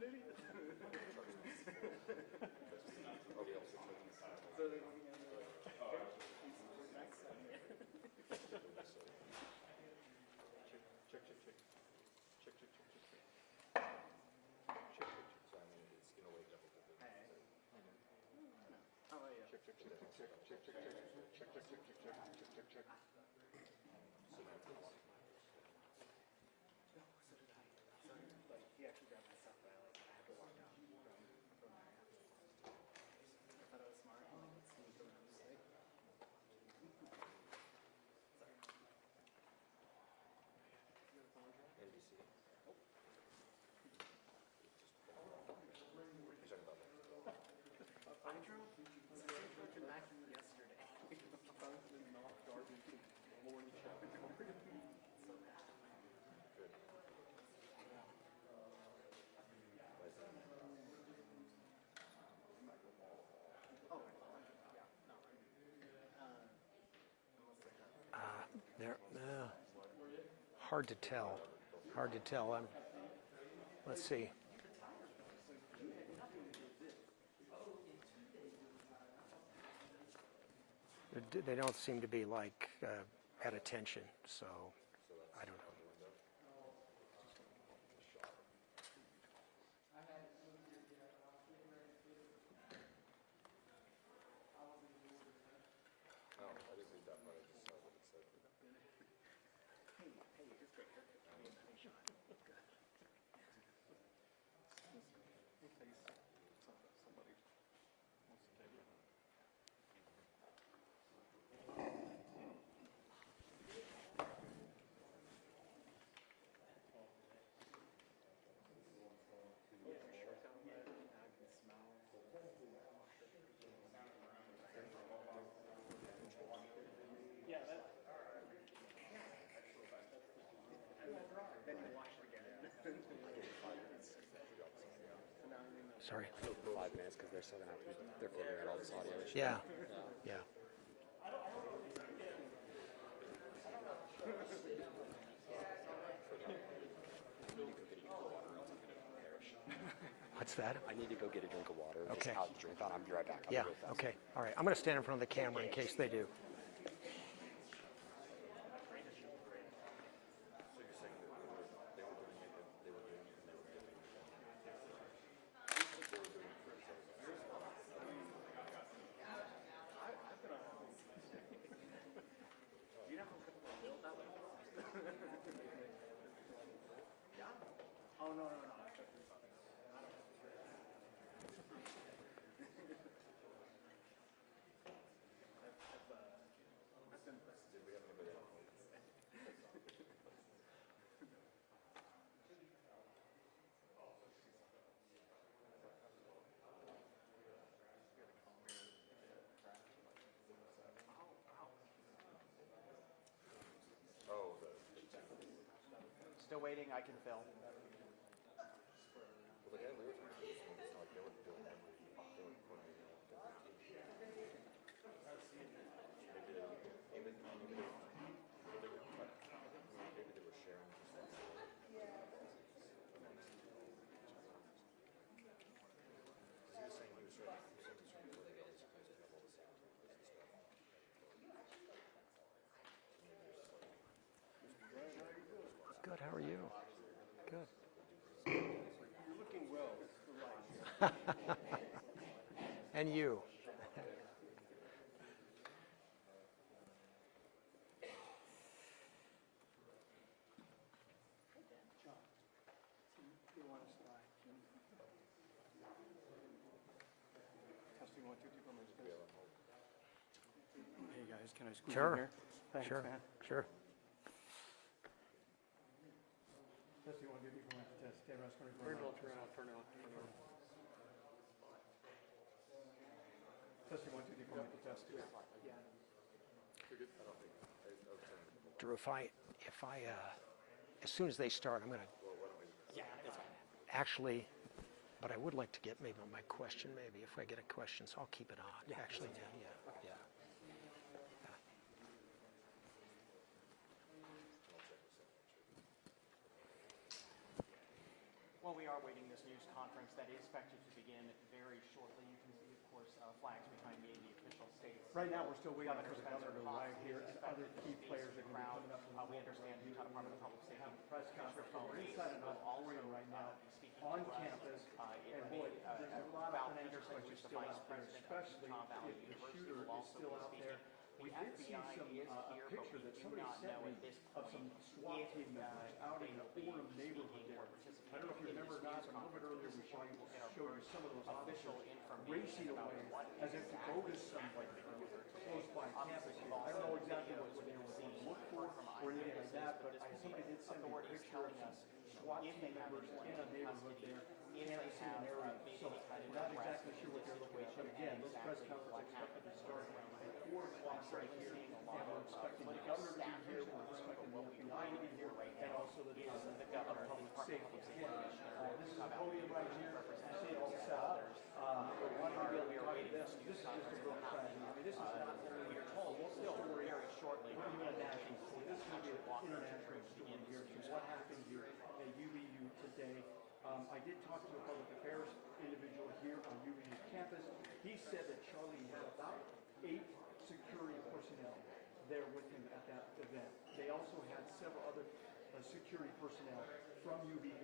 an idiot. Check, check, check. Check, check, check, check, check. Check, check, check. So I mean, it's in a way double dipping. How about you? Check, check, check, check, check, check, check, check, check, check, check, check, check, check. So now it's on. No, so did I. So like he actually grabbed my stuff, but I had to walk out from there. I thought I was smart. I'm like, let's sneak around the site. Sorry. NBC. Nope. You're talking about that. I drove to Mackie yesterday. Constantly knock garbage and morning shower. So bad. Good. Why is that? Oh, yeah. No. Unless I got There, hard to tell. Hard to tell. Let's see. They don't seem to be like at attention, so I don't know. No, I didn't read that part. I just saw what it said. hey, it's great. Hey, Sean. Good. In case somebody wants to take it. Yeah, that. Then you watch it again. Sorry. 5 minutes because they're still gonna have to. They're figuring out all this audio shit. Yeah, yeah. What's that? I need to go get a drink of water. Okay. Just out the drink on. I'll be right back. I'll Yeah, be right back. okay. All right. I'm going to stand in front of the camera in case they do. So you're saying that they were doing it, they were doing it, and they were giving it. They were doing it for each other. I've been on Do you know how people build that way? Yeah. Oh, no. I took this on. I've been Did we have anybody else? Oh, the Still waiting, I can fill. well, the guy we were talking to, it's not like they were doing everything. They were coordinating all the maybe they were, maybe they were trying to, maybe they were sharing responsibility. He was saying he was trying to recording all these guys to have all the same topics and stuff. Good. How are you? Good. You're looking well. And you? You want to slide? Testing 1, 2, 3, 4, minutes. Hey guys, can I squeeze in Sure. here? Thanks, Sure. man. Sure. Testing 1, 2, 3, 4, minutes. Test. Camera's going to Turn it on. Testing 1, 2, 3, 4, minutes. Test. Yeah. Drew, if I, as soon as they start, I'm going to Yeah, that's fine. actually, but I would like to get maybe my question, maybe if I get a question, so I'll keep it on. Yeah, Actually, that's yeah, yeah. Well, we are waiting this news conference. conference that is expected to begin very shortly. You can see, of course, flags behind me in the official states. Right now, we're still waiting Governor for the governor Spencer to arrive Cox here, is and other expected key to speak players to are the going to be crowd. coming up. We understand Utah Department of Public Safety Have a press conference. We're inside an auditorium right now on campus, and boy, there's a lot of financial pressure still out there, especially if the shooter is still out there. We did see a picture that somebody sent me of some SWAT team members out in the Orem neighborhood there. I don't know if you remember or not, but a little bit earlier we showed you some of those officials racing away as if to go to somewhere close by campus here. I don't know exactly what they were going to look for or anything like that, but somebody did send me a picture of some SWAT team members in a neighborhood there, canvassing an area. So we're not exactly sure what they're looking at, but again, this press conference is expected to start at 4 o'clock right here, and we're expecting the governor to be here, we're expecting the FBI to be here, and also the Department of Public Safety. Again, this is a podium right here, you see it all set up. We're wanting to be able to talk to them. This is just a real tragedy. I mean, this is not only a local story, but even a national story. This is going to be an international story here. So what happened here at UVU today? I did talk to a public affairs individual here on UVU campus. He said that Charlie had about 8 security personnel there with him at that event. They also had several other security personnel from UVU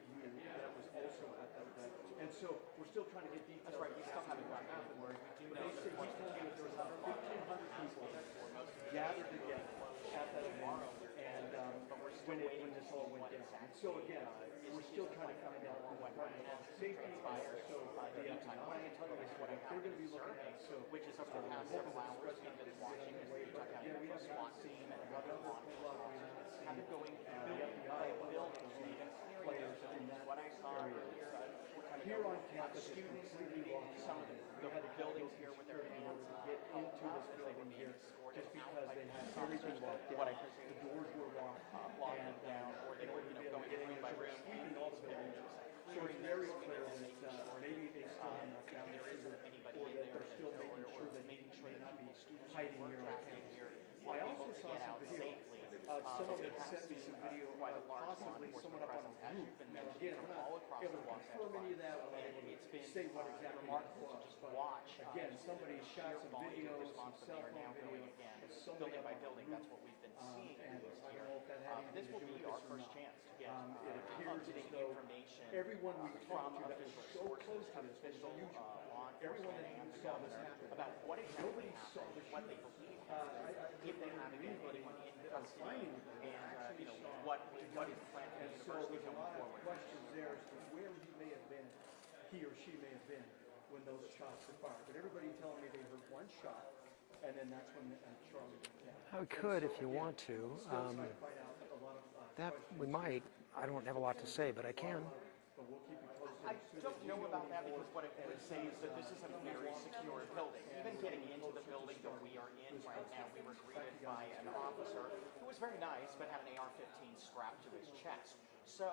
that was also at that event. And so we're still trying to get details. That's right, we still haven't gotten afterwards. But they said, he told me that there was about 1,500 people gathered together at that event. And when this all went down. And so again, we're still trying to find out from the Department of Public Safety and also the FBI. What they're going to be looking at. So, which is over the past several hours, we've been watching as the Utah County SWAT team and other law enforcement have been going building by building, players in that what I saw earlier, here on campus, students completely lost. some of the buildings here with their hands get into this building here just because they had everything locked down. The doors were locked, locking down, or they were going room by room, sweeping all the buildings. So it's very clear that maybe they still have not found the shooter, or that they're still making sure that he may not be hiding here on campus. I also saw some video. Someone had sent me some video of possibly someone up on a roof. Again, I'm not able to confirm any of that, or say what exactly it was. But again, somebody shot some videos, some cell phone videos of somebody building up by on a building. roof. That's what we've been seeing. And I don't know if that had This anything to will do with be this our or first not. chance to get It appears as up-to-date though information everyone we from talked to that was official so sources, close to this was official unusual. law Everyone enforcement that and the saw this governor happen. about what exactly Nobody saw happened, the what they shooting. believe happened, if they have anybody anyone in that was finding custody, it, and actually saw what is the plan for and the so university there's a going lot of forward. questions there as to where he may have been, he or she may have been when those shots were fired. But everybody telling me they heard one shot, and then that's when Charlie went down. I could if you want to. Still trying to find out a lot of That questions. we might. I don't have a lot to say, but I can. But we'll keep you posted. I as soon don't as we know about that any because more. what it would say is that this is a very secure building. Even getting into the building that we are in right now, we were greeted by an officer who was very nice but had an AR-15 strapped to his chest. So,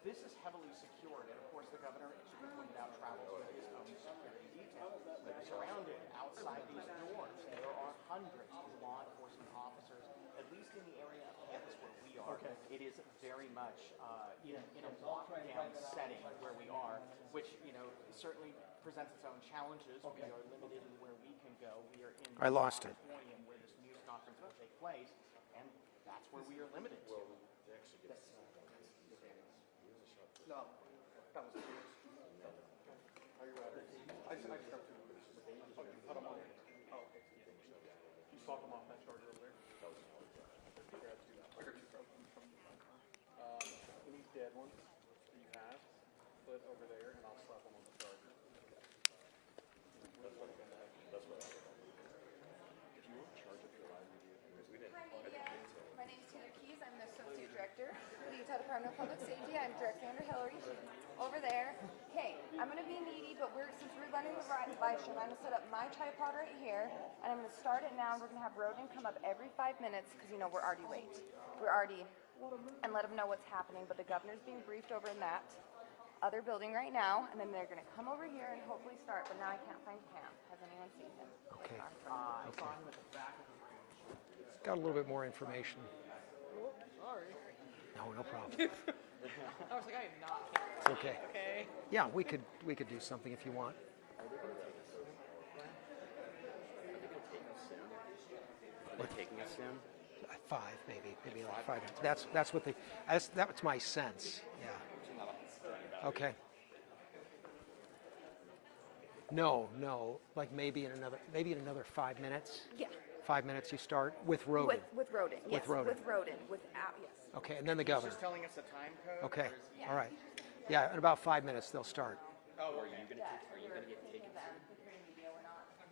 this is heavily secured, and of course the governor, as you pointed out, travels with his own security detail. They're surrounded outside these doors. There are hundreds of law enforcement officers, at least in the area of campus where we are. Okay. It is very much in a lockdown setting where we are, which certainly presents its own challenges. Okay. We are limited in where we can go. We are in I lost it. auditorium where this news conference will take place, and that's where we are limited to. No, that was the Are you ready? I just got two. Okay, put them on. Oh, okay. You swap them off that charger over there? Okay, let's do that. I got two from my car. Any dead ones that you have, put over there, and I'll slap them on the charger. That's what if you want to charge up your live video, because we didn't. Hi, media. My name is Taylor Keys. I'm the Associate Director for the Utah Department of Public Safety. I'm Director Andrew Hillary over there. Okay, I'm going to be needy, but since we're running the live stream, I'm going to set up my tripod right here, and I'm going to start it now. We're going to have Roden come up every 5 minutes because, we're already late. And let them know what's happening. But the governor's being briefed over in that other building right now, and then they're going to come over here and hopefully start. But now I can't find Cam. Has anyone seen him? Okay. I saw him at the back of the room. Got a little bit more information. Sorry. No, no problem. I was like, I am not. It's okay. Okay. Yeah, we could do something if you want. Are they going to take us soon? Are they going to take us soon? Are they taking us soon? 5, maybe like 5 minutes. That's my sense. Yeah. Okay. No, like maybe in another 5 minutes. Yeah. 5 minutes you start with Roden. With Roden. Yes. With Roden. With Roden. Yes. Okay, and then the governor. Just telling us the time code. Okay. or is- All right. Yeah, in about 5 minutes they'll start. Oh, are you going to get taken soon?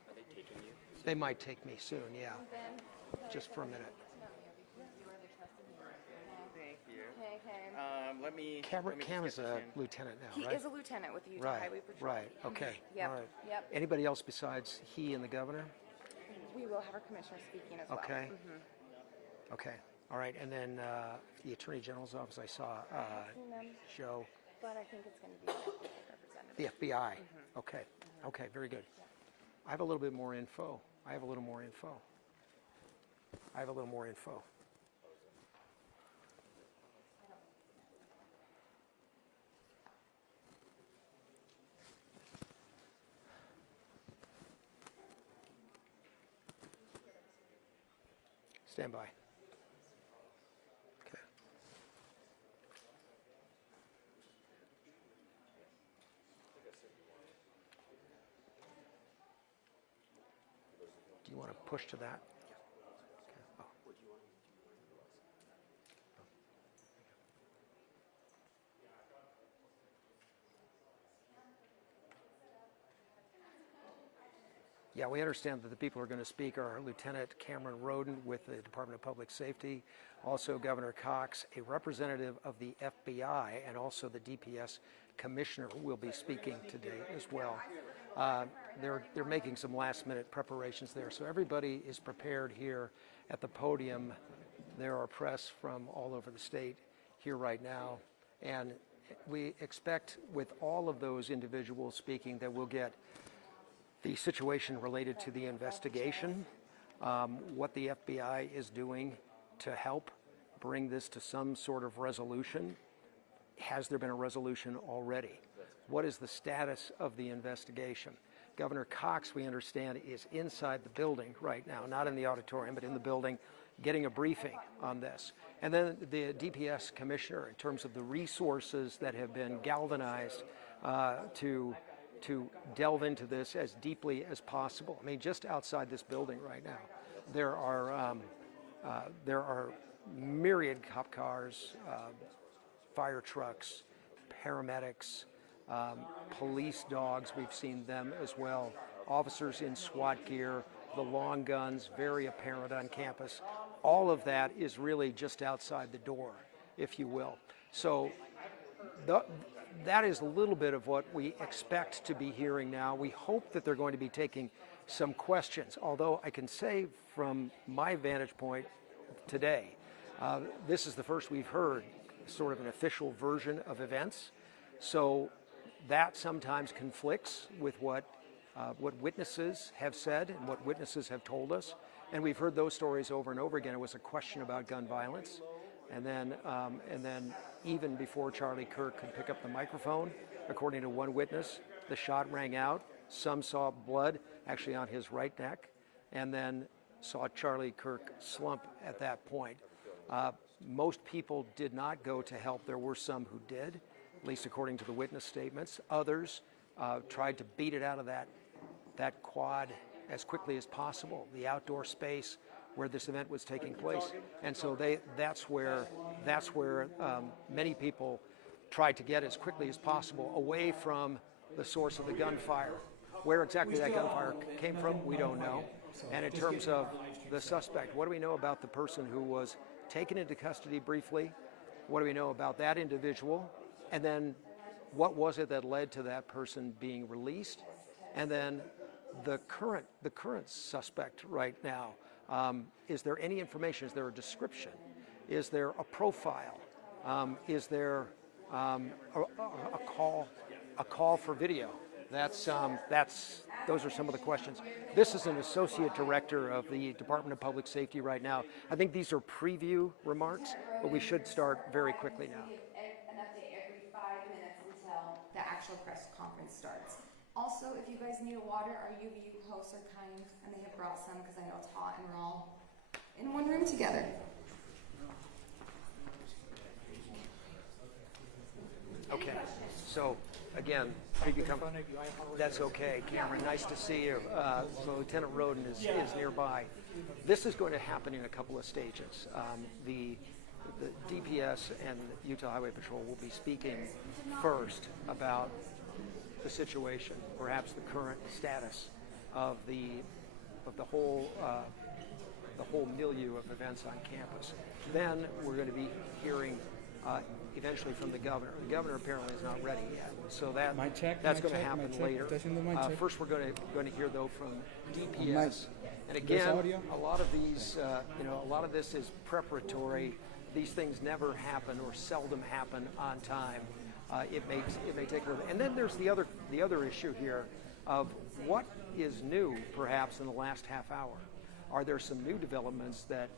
Are they taking you? They might take me soon. Yeah. Just for a minute. Thank you. Hey. Let me. Cam let me just is get a this in. lieutenant now, He right? is a lieutenant with the Utah Right. Highway Patrol. Right. Okay. Yep. All right. Yep. Anybody else besides he and the governor? We will have our commissioner speaking as well. Okay. Okay. All right. And then the Attorney General's office, I saw Seen them, Joe, but I think it's going to be an FBI representative. the FBI. Okay. Okay. Very good. I have a little bit more info. Stand by. Okay. Do you want to push to that? Okay. Oh. Yeah, we understand that the people who are going to speak are Lieutenant Cameron Roden with the Department of Public Safety, also Governor Cox, a representative of the FBI, and also the DPS commissioner will be speaking today as well. They're making some last-minute preparations there, so everybody is prepared here at the podium. There are press from all over the state here right now, and we expect with all of those individuals speaking that we'll get the situation related to the investigation, what the FBI is doing to help bring this to some sort of resolution. Has there been a resolution already? What is the status of the investigation? Governor Cox, we understand, is inside the building right now, not in the auditorium, but in the building, getting a briefing on this. And then the DPS commissioner, in terms of the resources that have been galvanized to delve into this as deeply as possible. I mean, just outside this building right now, there are myriad cop cars, fire trucks, paramedics, police dogs. We've seen them as well. Officers in SWAT gear, the long guns, very apparent on campus. All of that is really just outside the door, if you will. So that is a little bit of what we expect to be hearing now. We hope that they're going to be taking some questions, although I can say from my vantage point today, this is the first we've heard sort of an official version of events. So that sometimes conflicts with what witnesses have said and what witnesses have told us. And we've heard those stories over and over again. It was a question about gun violence. And then even before Charlie Kirk could pick up the microphone, according to one witness, the shot rang out. Some saw blood actually on his right neck, and then saw Charlie Kirk slump at that point. Most people did not go to help. There were some who did, at least according to the witness statements. Others tried to beat it out of that quad as quickly as possible, the outdoor space where this event was taking place. And so that's where many people tried to get as quickly as possible away from the source of the gunfire. Where exactly that gunfire came from, we don't know. And in terms of the suspect, what do we know about the person who was taken into custody briefly? What do we know about that individual? And then what was it that led to that person being released? And then the current suspect right now, is there any information? Is there a description? Is there a profile? Is there a call for video? That's those are some of the questions. This is an associate director of the Department of Public Safety right now. I think these are preview remarks, but we should start very quickly now. An update every 5 minutes until the actual press conference starts. Also, if you guys need a water, our UVU hosts are kind, and they have brought some because I know it's hot and we're all in one room together. Okay, so again, preview that's okay, Cameron. Nice to see you. So Lieutenant Roden is nearby. This is going to happen in a couple of stages. The DPS and Utah Highway Patrol will be speaking first about the situation, perhaps the current status of the whole milieu of events on campus. Then we're going to be hearing eventually from the governor. The governor apparently is not ready yet, so that's going to happen later. First, we're going to hear though from DPS, and again, a lot of these, a lot of this is preparatory. These things never happen or seldom happen on time. It may take a little bit. And then there's the other issue here of what is new, perhaps in the last half hour. Are there some new developments that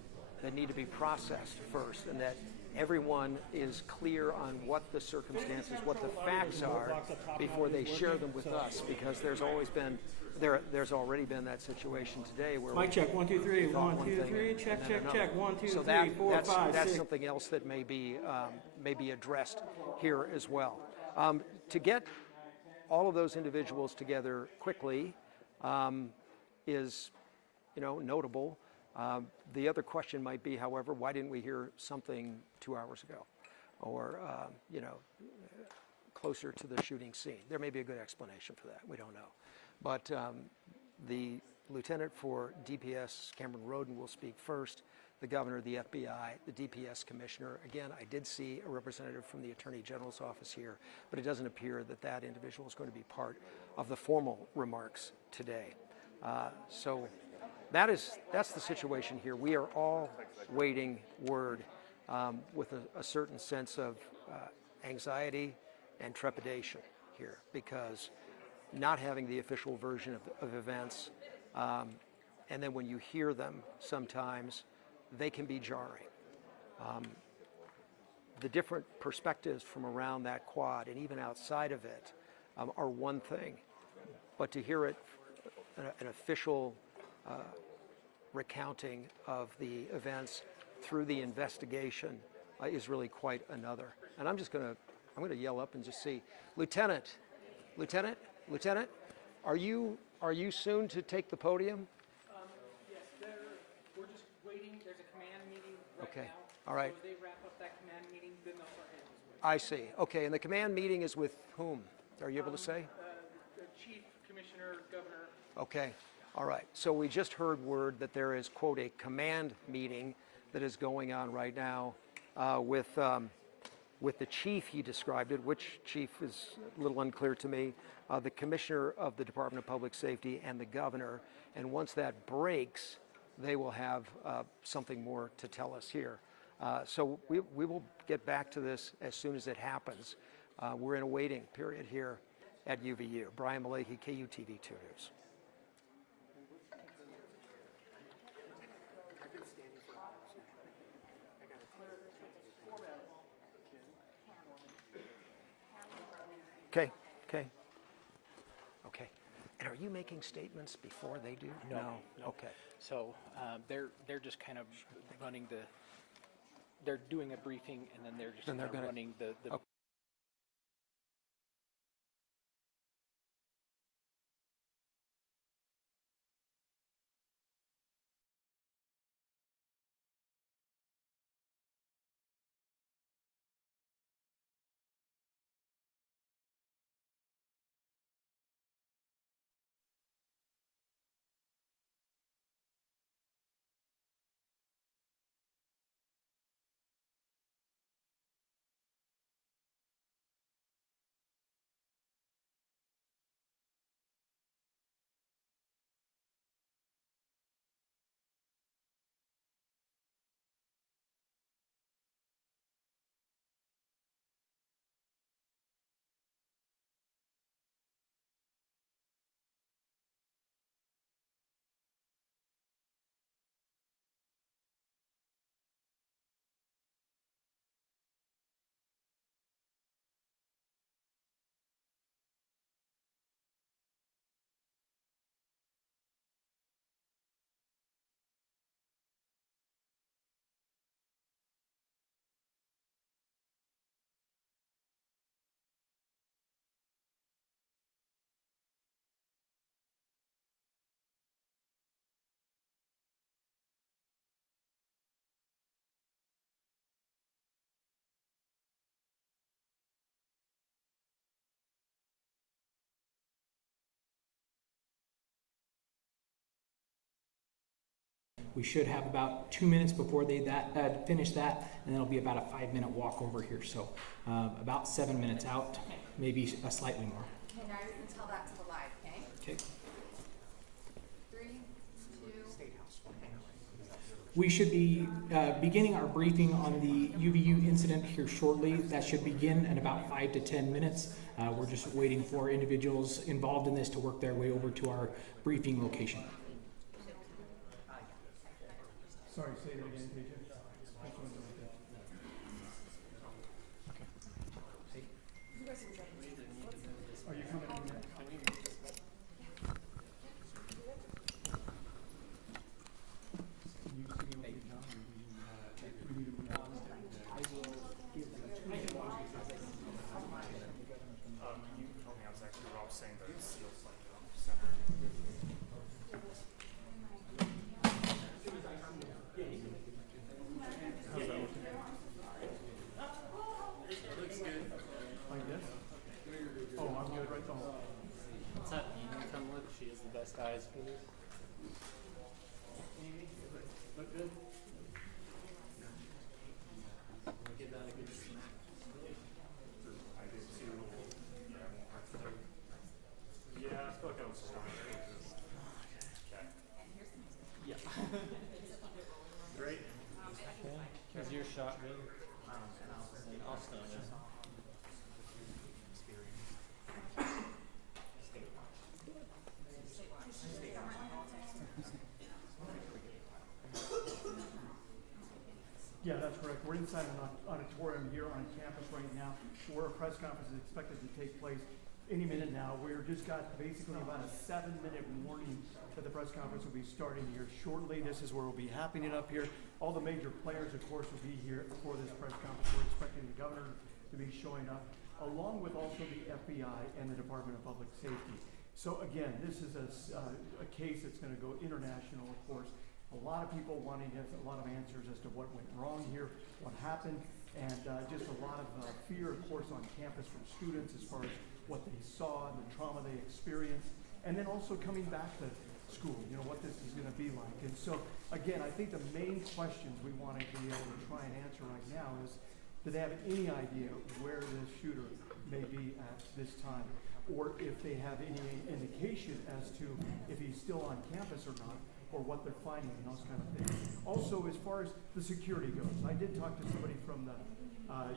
need to be processed first, and that everyone is clear on what the circumstances, what the facts are, before they share them with us? Because there's already been that situation today where Mic check, 1, 2, 3, 1, 2, 3, check, 1, 2, 3, 4, 5, that's 6. something else that may be addressed here as well. To get all of those individuals together quickly is, notable. The other question might be, however, why didn't we hear something 2 hours ago, or closer to the shooting scene? There may be a good explanation for that. We don't know. But the lieutenant for DPS, Cameron Roden, will speak first. The governor, the FBI, the DPS commissioner. Again, I did see a representative from the Attorney General's office here, but it doesn't appear that individual is going to be part of the formal remarks today. So that's the situation here. We are all waiting word with a certain sense of anxiety and trepidation here, because not having the official version of events, and then when you hear them, sometimes they can be jarring. The different perspectives from around that quad and even outside of it are one thing, but to hear it, an official recounting of the events through the investigation is really quite another. And I'm going to yell up and just see, Lieutenant, are you soon to take the podium? Yes, we're just waiting. There's a command meeting right Okay. now. All right. So they wrap up that command meeting, then they'll start heading this way. I see. Okay, and the command meeting is with whom? Are you able to say? The chief, commissioner, governor. Okay. All right. So we just heard word that there is, quote, a command meeting that is going on right now with the chief, he described it. Which chief is a little unclear to me. The commissioner of the Department of Public Safety and the governor. And once that breaks, they will have something more to tell us here. So we will get back to this as soon as it happens. We're in a waiting period here at UVU. Brian Malahi, KUTV 2 News. Okay. And are you making statements before they do? No. Okay. So they're just kind of running they're doing a briefing, and then they're just Then they're kind of gonna- running the Okay. We should have about 2 minutes before they finish that, and then it'll be about a 5-minute walk over here. So about 7 minutes out, maybe slightly more. Okay, now you can tell that to the live, okay? Okay. 3, 2. We should be beginning our briefing on the UVU incident here shortly. That should begin in about 5 to 10 minutes. We're just waiting for individuals involved in this to work their way over to our briefing location. Sorry, say it again, TJ. Are you coming in there? Like this? Oh, I'm good right now. What's that Amy come with? She has the best eyes for this. Amy, look good? Give that a good smack. I did too. Yeah, I feel like I was strong. Okay. Yeah. Great. Is your shot good? I'll stand it. Yeah, that's correct. We're inside an auditorium here on campus right now, where a press conference is expected to take place any minute now. We're just got basically about a 7-minute warning that the press conference will be starting here shortly. This is where we'll be happening up here. All the major players, of course, will be here for this press conference. We're expecting the governor to be showing up, along with also the FBI and the Department of Public Safety. So again, this is a case that's going to go international, of course. A lot of people wanting a lot of answers as to what went wrong here, what happened, and just a lot of fear, of course, on campus from students as far as what they saw and the trauma they experienced, and then also coming back to school, you know, what this is going to be like. And so, again, I think the main questions we want to be able to try and answer right now is, do they have any idea where this shooter may be at this time? Or if they have any indication as to if he's still on campus or not, or what they're finding and those kind of things. Also, as far as the security goes, I did talk to somebody from the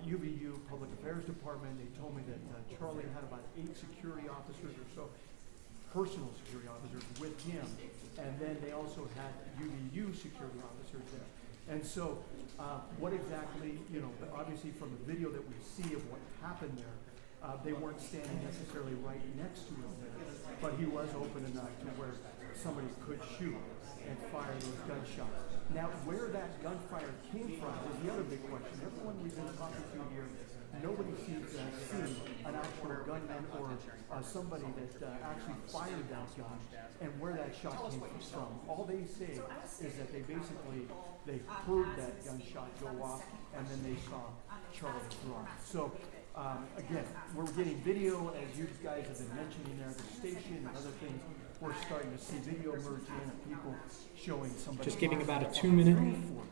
UVU Public Affairs Department. They told me that Charlie had about 8 security officers or so, personal security officers with him, and then they also had UVU security officers there. And so, what exactly, you know, obviously from the video that we see of what happened there, they weren't standing necessarily right next to him there, but he was open enough to where somebody could shoot and fire those gunshots. Now, where that gunfire came from is the other big question. Everyone we've been talking to here, nobody seems to have seen an actual gunman or somebody that actually fired that gun and where that shot came from. All they say is that they heard that gunshot go off and then they saw Charlie throw it. So, again, we're getting video, as you guys have been mentioning there, the station and other things. We're starting to see video emerge in of people showing somebody. Just giving about a 2 minutes.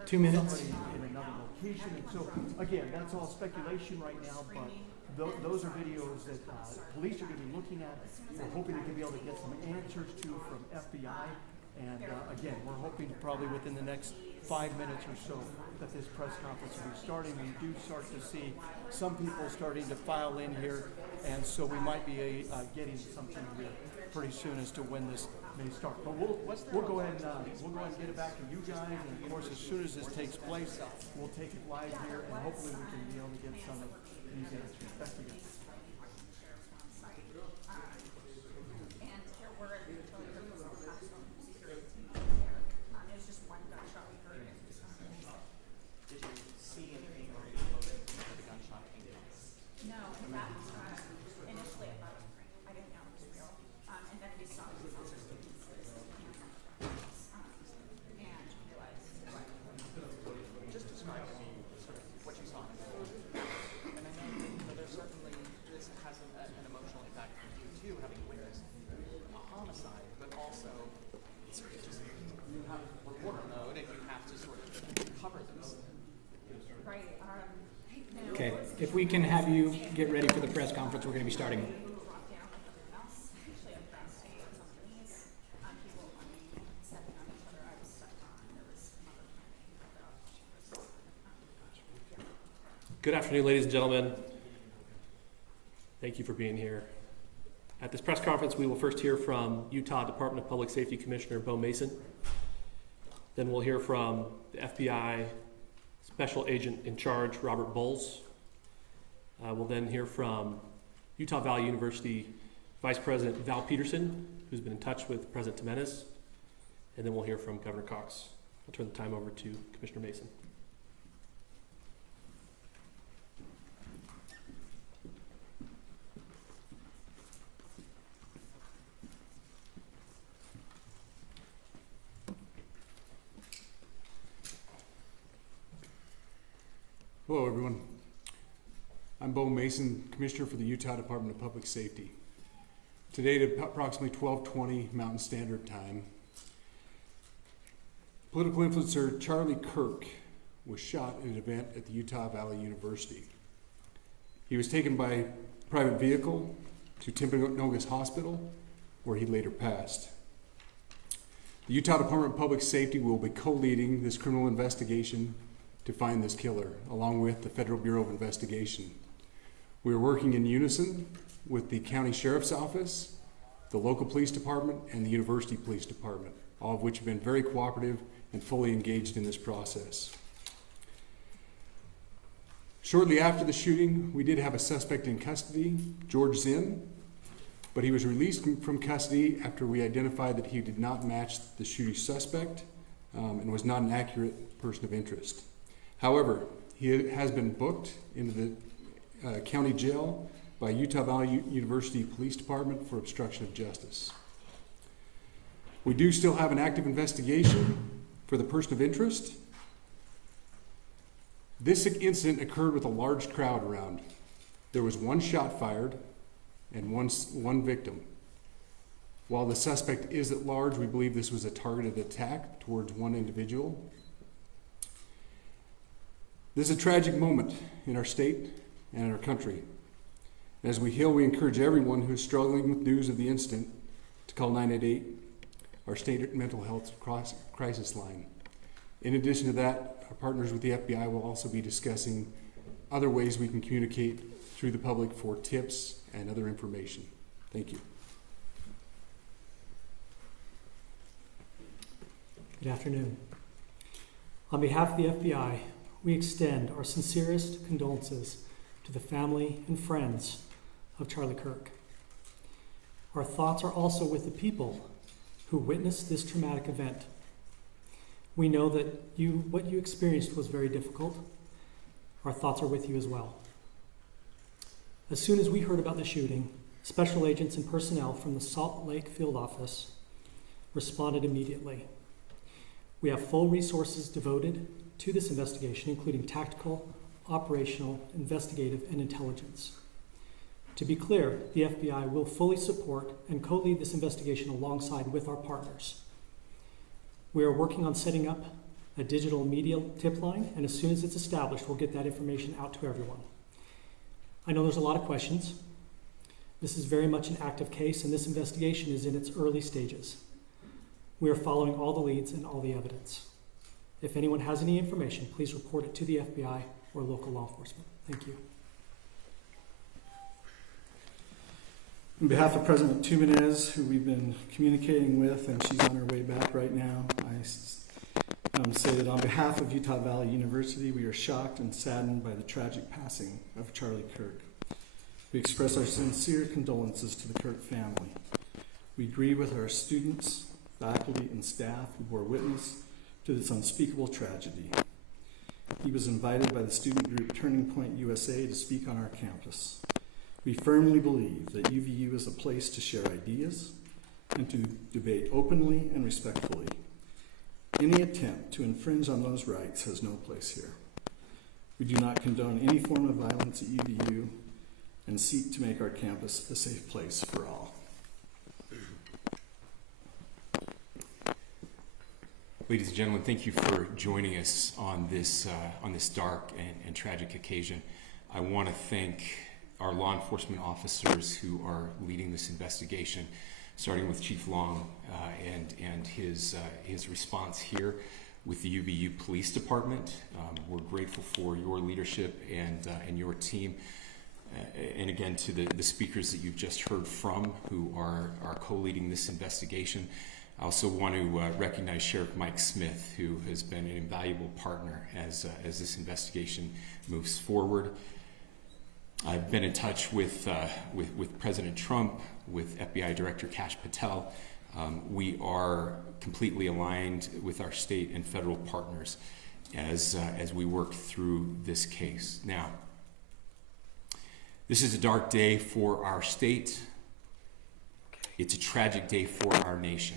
Somebody in another location. And so, again, that's all speculation right now, but those are videos that police are going to be looking at. We're hoping to be able to get some answers to from FBI. And again, we're hoping probably within the next 5 minutes or so that this press conference will be starting. We do start to see some people starting to file in here, and so we might be getting something here pretty soon as to when this may start. But we'll go ahead and get it back to you guys, and of course, as soon as this takes place, we'll take it live here, and hopefully we can be able to get some of these answers. Back to you. And there were Charlie Kirk was on the security team there. It was just one gunshot we heard. Did you see anything or you know where the gunshot came from? No, in fact, initially I thought it was great. I didn't know it was real. And then we saw it was also pieces and realized Just describe to me sort of what you saw. And I know that there's certainly, this has an emotional impact for you too, having witnessed a homicide, but also you reporter mode and you have to sort of cover this. Right, now, Okay, if we can have you get ready for the press conference, we're going to be starting. drop down with everyone else, actually I'm state on some of these, people stepping on each other, I was stepped on, there was some other planning. Good afternoon, ladies and gentlemen. Thank you for being here. At this press conference, we will first hear from Utah Department of Public Safety Commissioner Bo Mason. Then we'll hear from the FBI Special Agent in Charge, Robert Bowles. We'll then hear from Utah Valley University Vice President Val Peterson, who's been in touch with President Jimenez. And then we'll hear from Governor Cox. I'll turn the time over to Commissioner Mason. Hello, everyone. I'm Bo Mason, Commissioner for the Utah Department of Public Safety. Today at approximately 12:20 Mountain Standard Time, political influencer Charlie Kirk was shot at an event at the Utah Valley University. He was taken by private vehicle to Timpanogos Hospital, where he later passed. The Utah Department of Public Safety will be co-leading this criminal investigation to find this killer, along with the Federal Bureau of Investigation. We are working in unison with the County Sheriff's Office, the local police department, and the University Police Department, all of which have been very cooperative and fully engaged in this process. Shortly after the shooting, we did have a suspect in custody, George Zinn, but he was released from custody after we identified that he did not match the shooting suspect and was not an accurate person of interest. However, he has been booked into the county jail by Utah Valley University Police Department for obstruction of justice. We do still have an active investigation for the person of interest. This incident occurred with a large crowd around. There was one shot fired and one victim. While the suspect is at large, we believe this was a targeted attack towards one individual. This is a tragic moment in our state and in our country. As we heal, we encourage everyone who is struggling with news of the incident to call 988, our state mental health crisis line. In addition to that, our partners with the FBI will also be discussing other ways we can communicate through the public for tips and other information. Thank you. Good afternoon. On behalf of the FBI, we extend our sincerest condolences to the family and friends of Charlie Kirk. Our thoughts are also with the people who witnessed this traumatic event. We know that what you experienced was very difficult. Our thoughts are with you as well. As soon as we heard about the shooting, special agents and personnel from the Salt Lake Field Office responded immediately. We have full resources devoted to this investigation, including tactical, operational, investigative, and intelligence. To be clear, the FBI will fully support and co-lead this investigation alongside with our partners. We are working on setting up a digital media tip line, and as soon as it's established, we'll get that information out to everyone. I know there's a lot of questions. This is very much an active case, and this investigation is in its early stages. We are following all the leads and all the evidence. If anyone has any information, please report it to the FBI or local law enforcement. Thank you. On behalf of President Jimenez, who we've been communicating with, and she's on her way back right now, I say that on behalf of Utah Valley University, we are shocked and saddened by the tragic passing of Charlie Kirk. We express our sincere condolences to the Kirk family. We grieve with our students, faculty, and staff who bore witness to this unspeakable tragedy. He was invited by the student group Turning Point USA to speak on our campus. We firmly believe that UVU is a place to share ideas and to debate openly and respectfully. Any attempt to infringe on those rights has no place here. We do not condone any form of violence at UVU and seek to make our campus a safe place for all. Ladies and gentlemen, thank you for joining us on this dark and tragic occasion. I want to thank our law enforcement officers who are leading this investigation, starting with Chief Long and his response here with the UVU Police Department. We're grateful for your leadership and your team. And again, to the speakers that you've just heard from who are co-leading this investigation. I also want to recognize Sheriff Mike Smith, who has been an invaluable partner as this investigation moves forward. I've been in touch with President Trump, with FBI Director Kash Patel. We are completely aligned with our state and federal partners as we work through this case. Now, this is a dark day for our state. It's a tragic day for our nation.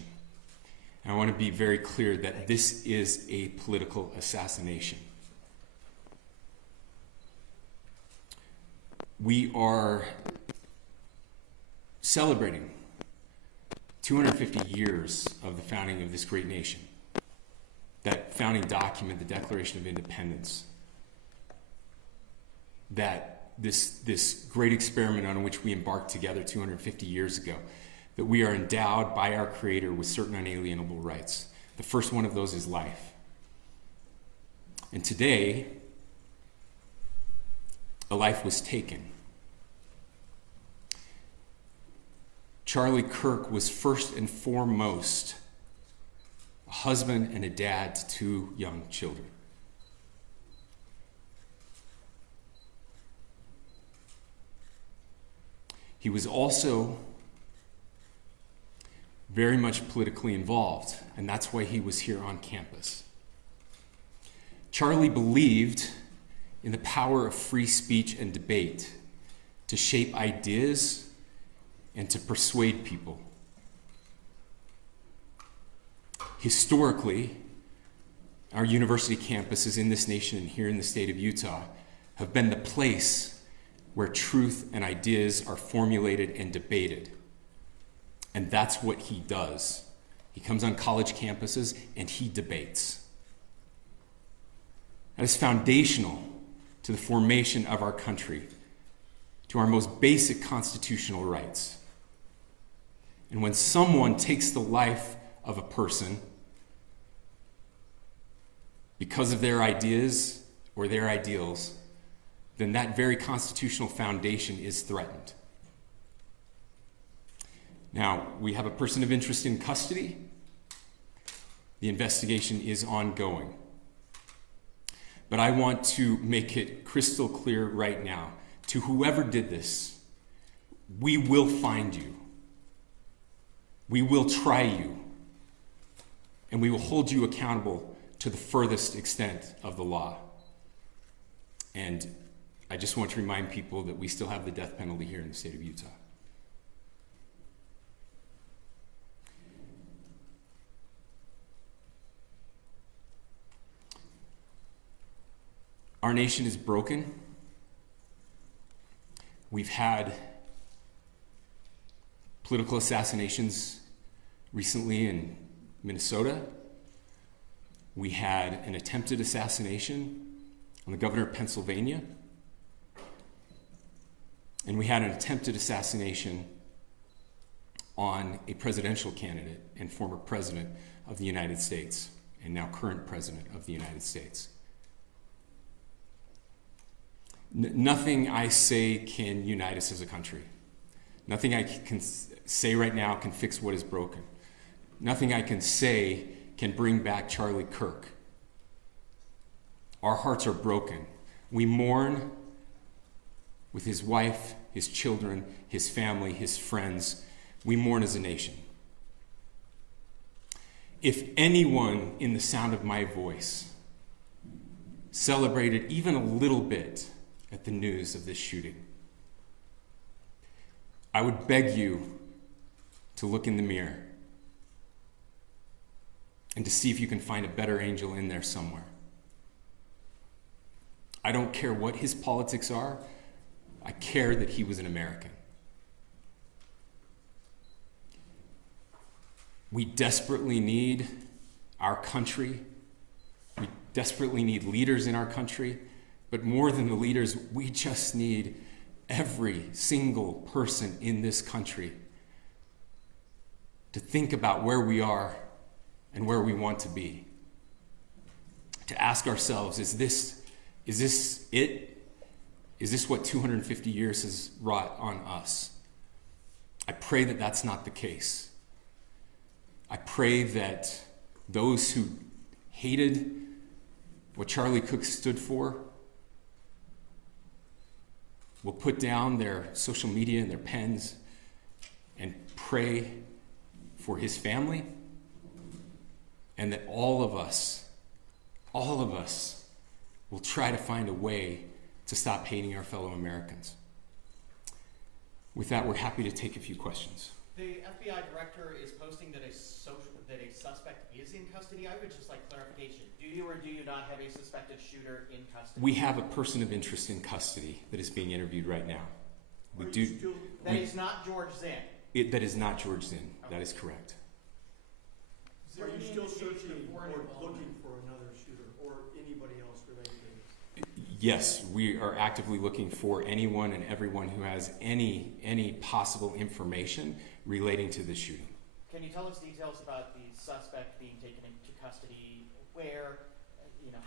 And I want to be very clear that this is a political assassination. We are celebrating 250 years of the founding of this great nation. That founding document, the Declaration of Independence, that this great experiment on which we embarked together 250 years ago, that we are endowed by our Creator with certain unalienable rights. The first one of those is life. And today, a life was taken. Charlie Kirk was first and foremost a husband and a dad to 2 young children. He was also very much politically involved, and that's why he was here on campus. Charlie believed in the power of free speech and debate to shape ideas and to persuade people. Historically, our university campuses in this nation and here in the state of Utah have been the place where truth and ideas are formulated and debated. And that's what he does. He comes on college campuses and he debates. That is foundational to the formation of our country, to our most basic constitutional rights. And when someone takes the life of a person because of their ideas or their ideals, then that very constitutional foundation is threatened. Now, we have a person of interest in custody. The investigation is ongoing. But I want to make it crystal clear right now, to whoever did this, we will find you. We will try you. And we will hold you accountable to the furthest extent of the law. And I just want to remind people that we still have the death penalty here in the state of Utah. Our nation is broken. We've had political assassinations recently in Minnesota. We had an attempted assassination on the governor of Pennsylvania. And we had an attempted assassination on a presidential candidate and former president of the United States, and now current president of the United States. Nothing I say can unite us as a country. Nothing I can say right now can fix what is broken. Nothing I can say can bring back Charlie Kirk. Our hearts are broken. We mourn with his wife, his children, his family, his friends. We mourn as a nation. If anyone in the sound of my voice celebrated even a little bit at the news of this shooting, I would beg you to look in the mirror and to see if you can find a better angel in there somewhere. I don't care what his politics are. I care that he was an American. We desperately need our country. We desperately need leaders in our country. But more than the leaders, we just need every single person in this country to think about where we are and where we want to be. To ask ourselves, is this it? Is this what 250 years has wrought on us? I pray that that's not the case. I pray that those who hated what Charlie Kirk stood for will put down their social media and their pens and pray for his family, and that all of us will try to find a way to stop hating our fellow Americans. With that, we're happy to take a few questions. The FBI director is posting that a suspect is in custody. I would just like clarification. Do you or do you not have a suspected shooter in custody? We have a person of interest in custody that is being interviewed right now. That is not George Zinn. That is not George Zinn. Okay. That is correct. Are you still searching or looking for another shooter or anybody else related to this? Yes, we are actively looking for anyone and everyone who has any possible information relating to this shooting. Can you tell us details about the suspect being taken into custody? Where?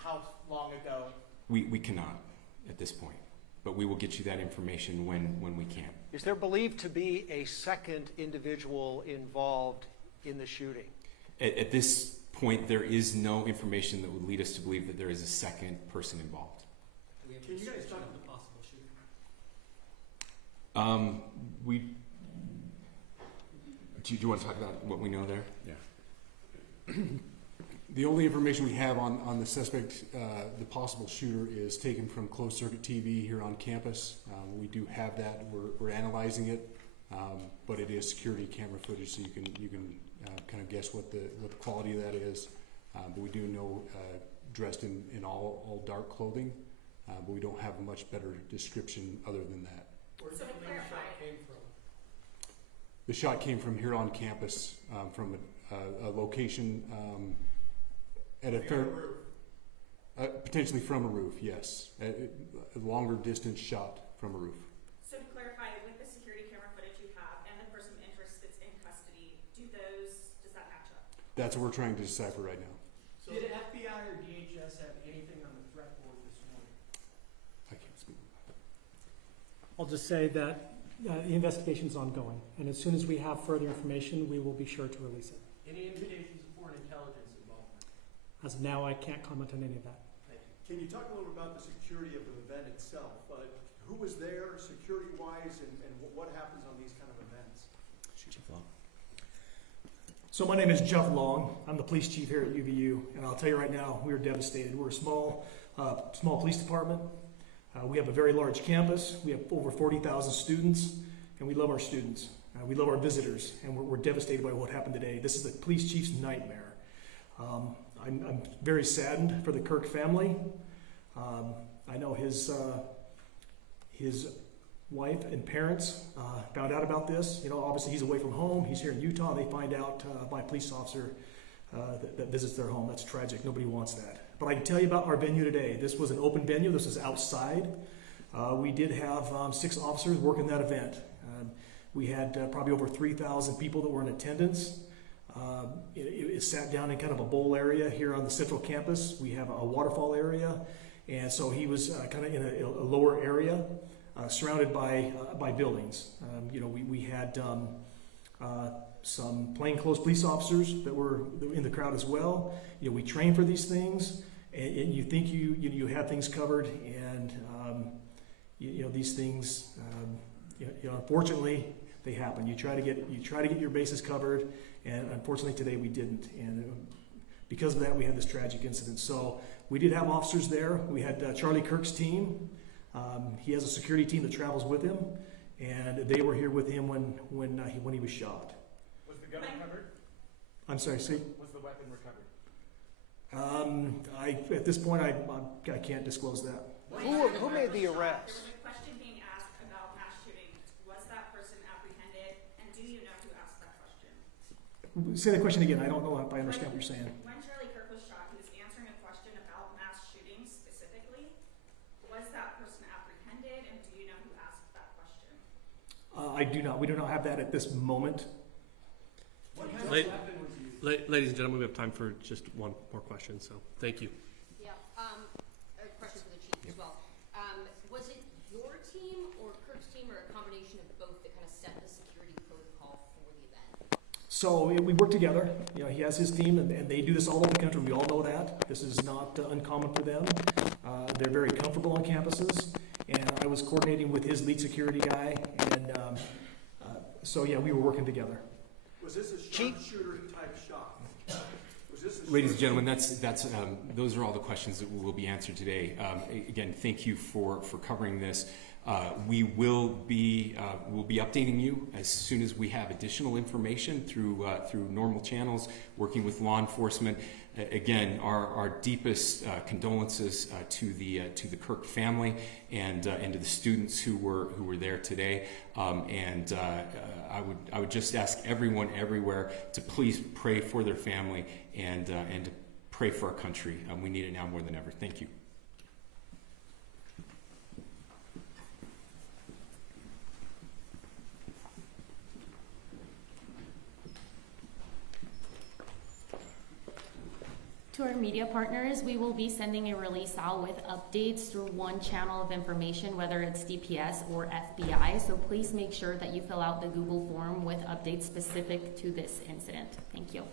How long ago? We cannot at this point, but we will get you that information when we can. Is there believed to be a second individual involved in the shooting? At this point, there is no information that would lead us to believe that there is a second person involved. Can you guys talk about the possible shooter? Do you want to talk about what we know there? Yeah. The only information we have on the suspect, the possible shooter, is taken from closed circuit TV here on campus. We do have that. We're analyzing it, but it is security camera footage, so you can kind of guess what the quality of that is. But we do know dressed in all dark clothing, but we don't have a much better description other than that. Where did the shot came from? The shot came from here on campus, from a location at a fair, potentially from a roof. Yes, a longer distance shot from a roof. So to clarify, with the security camera footage you have and the person of interest that's in custody, does that match up? That's what we're trying to decipher right now. So did FBI or DHS have anything on the threat board this morning? I can't speak. I'll just say that the investigation is ongoing, and as soon as we have further information, we will be sure to release it. Any indications of foreign intelligence involvement? As of now, I can't comment on any of that. Thank you. Can you talk a little about the security of the event itself? Who was there security-wise, and what happens on these kind of events? So my name is Jeff Long. I'm the police chief here at UVU, and I'll tell you right now, we're devastated. We're a small police department. We have a very large campus. We have over 40,000 students, and we love our students. We love our visitors, and we're devastated by what happened today. This is the police chief's nightmare. I'm very saddened for the Kirk family. I know his wife and parents found out about this. Obviously he's away from home. He's here in Utah. They find out by a police officer that visits their home. That's tragic. Nobody wants that. But I can tell you about our venue today. This was an open venue. This was outside. We did have 6 officers working that event. We had probably over 3,000 people that were in attendance. It sat down in kind of a bowl area here on the central campus. We have a waterfall area. And so he was kind of in a lower area, surrounded by buildings. We had some plainclothes police officers that were in the crowd as well. We train for these things, and you think you have things covered, and these things, unfortunately, they happen. You try to get your bases covered, and unfortunately today we didn't. And because of that, we had this tragic incident. So we did have officers there. We had Charlie Kirk's team. He has a security team that travels with him, and they were here with him when he was shot. Was the gun recovered? I'm sorry, see? Was the weapon recovered? At this point, I can't disclose that. Who made the arrest? There was a question being asked about mass shooting. Was that person apprehended, and do you know who asked that question? Say the question again. I don't know if I understand what you're saying. When Charlie I do not. We do not have that at this moment. Ladies and gentlemen, we have time for just one more question, so thank you. Yeah, a question for the chief as well. Was it your team or Kirk's team or a combination of both that kind of set the security protocol for the event? So we work together. You know, he has his team, and they do this all over the country. We all know that. This is not uncommon for them. They're very comfortable on campuses, and I was coordinating with his lead security guy, and so yeah, we were working together. Was this a sharpshooter type shot? Was this a Ladies and gentlemen, those are all the questions that will be answered today. Again, thank you for covering this. We will be updating you as soon as we have additional information through normal channels, working with law enforcement. Again, our deepest condolences to the Kirk family and to the students who were there today. I would just ask everyone everywhere to please pray for their family and to pray for our country. We need it now more than ever. Thank you. To our media partners, we will be sending a release out with updates through one channel of information, whether it's DPS or FBI. So please make sure that you fill out the Google form with updates specific to this incident. Thank you.